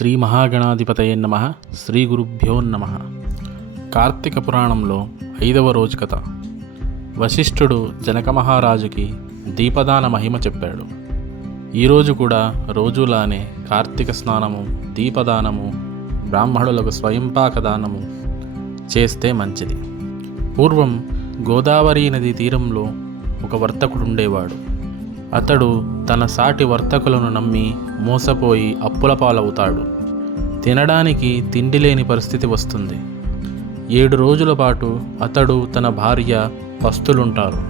శ్రీ మహాగణాధిపతయే నమః. శ్రీ గురుభ్యో నమః. కార్తీక పురాణంలో 5వ రోజు కథ. వశిష్ఠుడు జనక మహారాజుకి దీపదాన మహిమ చెప్పాడు. ఈరోజు కూడా రోజులానే కార్తీక స్నానము, దీపదానము, బ్రాహ్మణులకు స్వయంపాక దానము చేస్తే మంచిది. పూర్వం గోదావరి నది తీరంలో ఒక వర్తకుడుండేవాడు. అతడు తన సాటి వర్తకులను నమ్మి మోసపోయి అప్పుల పాలవుతాడు. తినడానికి తిండి లేని పరిస్థితి వస్తుంది. 7 రోజుల పాటు అతడు తన భార్య పస్తులుంటారు.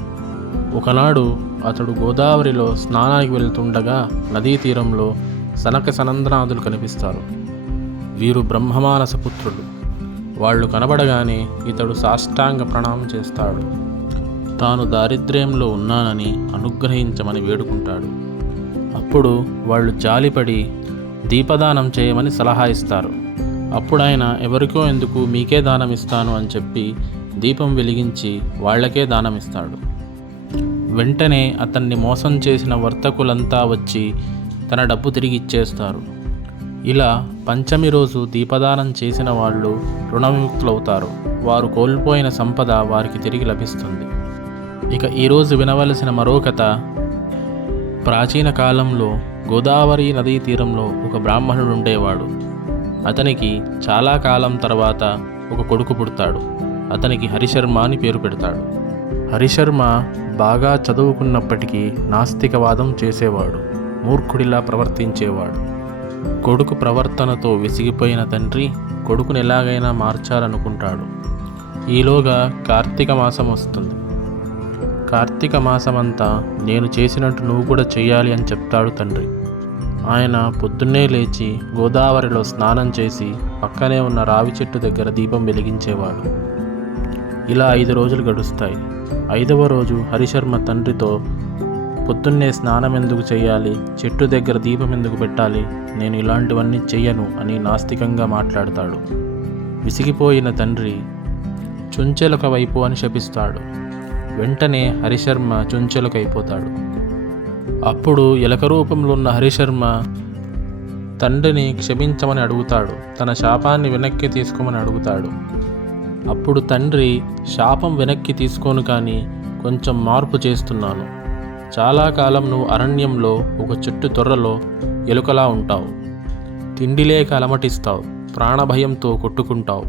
ఒకనాడు అతడు గోదావరిలో స్నానానికి వెళ్తుండగా నదీ తీరంలో సనక సనందనాదులు కనిపిస్తారు. వీరు బ్రహ్మమానస పుత్రులు. వాళ్ళు కనబడగానే ఇతడు సాష్టాంగ ప్రణామం చేస్తాడు. తాను దారిద్ర్యంలో ఉన్నానని అనుగ్రహించమని వేడుకుంటాడు. అప్పుడు వాళ్ళు జాలిపడి దీపదానం చేయమని సలహా ఇస్తారు. అప్పుడాయన ఎవరికో ఎందుకు మీకే దానం ఇస్తాను అని చెప్పి దీపం వెలిగించి వాళ్లకే దానమిస్తాడు. వెంటనే అతన్ని మోసం చేసిన వర్తకులంతా వచ్చి తన డబ్బు తిరిగి ఇచ్చేస్తారు. ఇలా పంచమి రోజు దీపదానం చేసిన వాళ్ళు రుణవిముక్తులవుతారు. వారు కోల్పోయిన సంపద వారికి తిరిగి లభిస్తుంది. ఇక ఈరోజు వినవలసిన మరో కథ. ప్రాచీన కాలంలో గోదావరి నదీ తీరంలో ఒక బ్రాహ్మణుడు ఉండేవాడు. అతనికి చాలా కాలం తర్వాత ఒక కొడుకు పుడతాడు. అతనికి హరిశర్మ అని పేరు పెడతాడు. హరిశర్మ బాగా చదువుకున్నప్పటికీ నాస్తికవాదం చేసేవాడు. మూర్ఖుడిలా ప్రవర్తించేవాడు. కొడుకు ప్రవర్తనతో విసిగిపోయిన తండ్రి కొడుకుని ఎలాగైనా మార్చాలనుకుంటాడు. ఈలోగా కార్తీక మాసం వస్తుంది. కార్తీక మాసమంతా నేను చేసినట్టు నువ్వు కూడా చెయ్యాలి అని చెప్తాడు తండ్రి. ఆయన పొద్దున్నే లేచి గోదావరిలో స్నానం చేసి పక్కనే ఉన్న రావి చెట్టు దగ్గర దీపం వెలిగించేవాడు. ఇలా 5 రోజులు గడుస్తాయి. 5వ రోజు హరిశర్మ తండ్రితో, పొద్దున్నే స్నానం ఎందుకు చెయ్యాలి, చెట్టు దగ్గర దీపం ఎందుకు పెట్టాలి, నేను ఇలాంటివన్నీ చెయ్యను అని నాస్తికంగా మాట్లాడతాడు. విసిగిపోయిన తండ్రి చుంచెలక వైపు అని శపిస్తాడు. వెంటనే హరిశర్మ చుంచెలకైపోతాడు. అప్పుడు ఎలక రూపంలో ఉన్న హరిశర్మ తండ్రిని క్షమించమని అడుగుతాడు. తన శాపాన్ని వెనక్కి తీసుకోమని అడుగుతాడు. అప్పుడు తండ్రి, శాపం వెనక్కి తీసుకోను కానీ కొంచెం మార్పు చేస్తున్నాను. చాలా కాలం నువ్వు అరణ్యంలో ఒక చెట్టు తొర్రలో ఎలుకలా ఉంటావు. తిండి లేక అలమటిస్తావు. ప్రాణభయంతో కొట్టుకుంటావు.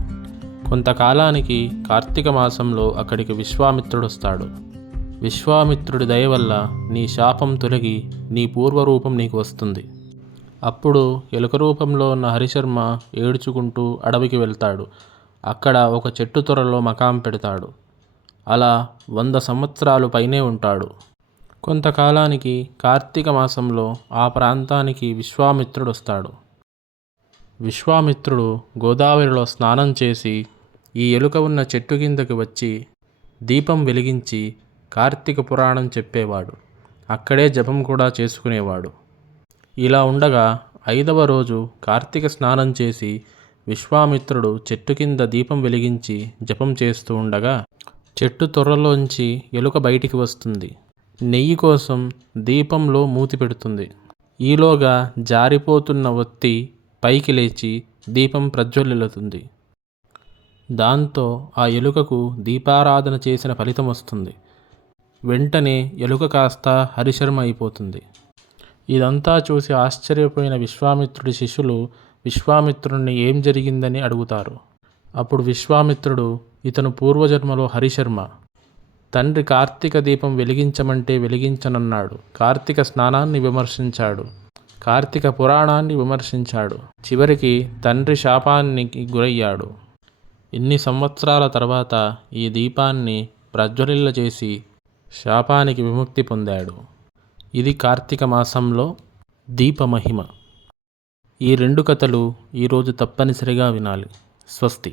కొంతకాలానికి కార్తీక మాసంలో అక్కడికి విశ్వామిత్రుడు వస్తాడు. విశ్వామిత్రుడి దయ వల్ల నీ శాపం తొలగి నీ పూర్వరూపం నీకు వస్తుంది. అప్పుడు ఎలుక రూపంలో ఉన్న హరిశర్మ ఏడ్చుకుంటూ అడవికి వెళ్తాడు. అక్కడ ఒక చెట్టు తొర్రలో మకాం పెడతాడు. అలా 100 సంవత్సరాలు పైనే ఉంటాడు. కొంతకాలానికి కార్తీక మాసంలో ఆ ప్రాంతానికి విశ్వామిత్రుడు వస్తాడు. విశ్వామిత్రుడు గోదావరిలో స్నానం చేసి ఈ ఎలుక ఉన్న చెట్టు కిందకి వచ్చి దీపం వెలిగించి కార్తీక పురాణం చెప్పేవాడు. అక్కడే జపం కూడా చేసుకునేవాడు. ఇలా ఉండగా 5వ రోజు కార్తీక స్నానం చేసి విశ్వామిత్రుడు చెట్టు కింద దీపం వెలిగించి జపం చేస్తూ ఉండగా చెట్టు తొర్రలోంచి ఎలుక బయటికి వస్తుంది. నెయ్యి కోసం దీపంలో మూతి పెడుతుంది. ఈలోగా జారిపోతున్న ఒత్తి పైకి లేచి దీపం ప్రజ్వలిల్లుతుంది. దాంతో ఆ ఎలుకకు దీపారాధన చేసిన ఫలితం వస్తుంది. వెంటనే ఎలుక కాస్త హరిశర్మ అయిపోతుంది. ఇదంతా చూసి ఆశ్చర్యపోయిన విశ్వామిత్రుడి శిష్యులు విశ్వామిత్రుడిని ఏం జరిగిందని అడుగుతారు. అప్పుడు విశ్వామిత్రుడు, ఇతను పూర్వజన్మలో హరిశర్మ. తండ్రి కార్తీక దీపం వెలిగించమంటే వెలిగించనన్నాడు. కార్తీక స్నానాన్ని విమర్శించాడు. కార్తీక పురాణాన్ని విమర్శించాడు. చివరికి తండ్రి శాపానికి గురయ్యాడు. ఇన్ని సంవత్సరాల తర్వాత ఈ దీపాన్ని ప్రజ్వలిల్ల చేసి శాపానికి విముక్తి పొందాడు. ఇది కార్తీక మాసంలో దీపమహిమ. ఈ 2 కథలు ఈరోజు తప్పనిసరిగా వినాలి. స్వస్తి.